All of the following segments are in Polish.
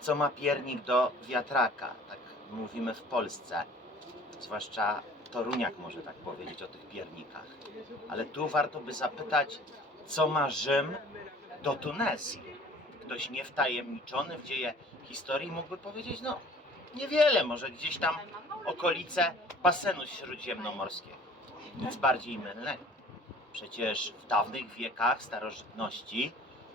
co ma piernik do wiatraka, tak mówimy w Polsce. Zwłaszcza Toruniak może tak powiedzieć o tych piernikach. Ale tu warto by zapytać, co ma Rzym do Tunezji. Ktoś niewtajemniczony w dzieje historii mógłby powiedzieć, no niewiele, może gdzieś tam okolice basenu śródziemnomorskiego. Nic bardziej mylnego. Przecież w dawnych wiekach starożytności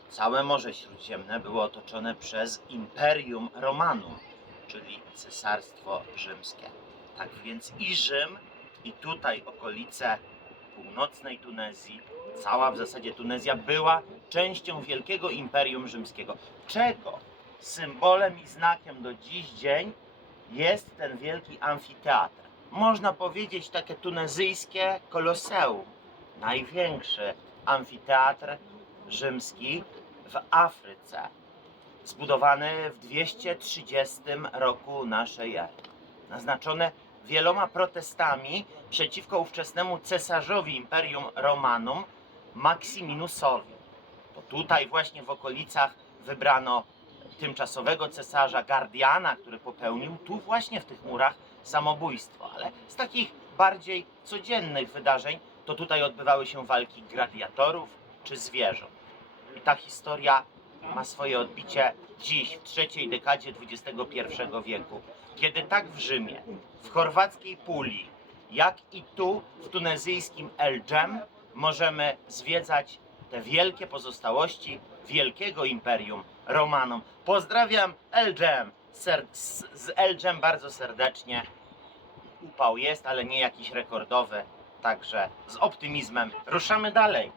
całe Morze Śródziemne było otoczone przez Imperium Romanum, czyli Cesarstwo Rzymskie. Tak więc i Rzym, i tutaj okolice północnej Tunezji, cała w zasadzie Tunezja była częścią Wielkiego Imperium Rzymskiego, czego symbolem i znakiem do dziś dzień jest ten wielki amfiteatr. Można powiedzieć takie tunezyjskie koloseum, największy amfiteatr rzymski w Afryce, zbudowany w 230 roku naszej ery. Naznaczone wieloma protestami przeciwko ówczesnemu cesarzowi Imperium Romanum Maximinusowi. To tutaj właśnie w okolicach wybrano tymczasowego cesarza Gardiana, który popełnił tu właśnie w tych murach samobójstwo. Ale z takich bardziej codziennych wydarzeń to tutaj odbywały się walki gladiatorów czy zwierząt. I ta historia ma swoje odbicie dziś, w trzeciej dekadzie XXI wieku, kiedy tak w Rzymie, w chorwackiej Puli, jak i tu w tunezyjskim El Dżem możemy zwiedzać te wielkie pozostałości wielkiego imperium Romanum. Pozdrawiam El Dżem z z El Dżem bardzo serdecznie. Upał jest, ale nie jakiś rekordowy, także z optymizmem ruszamy dalej.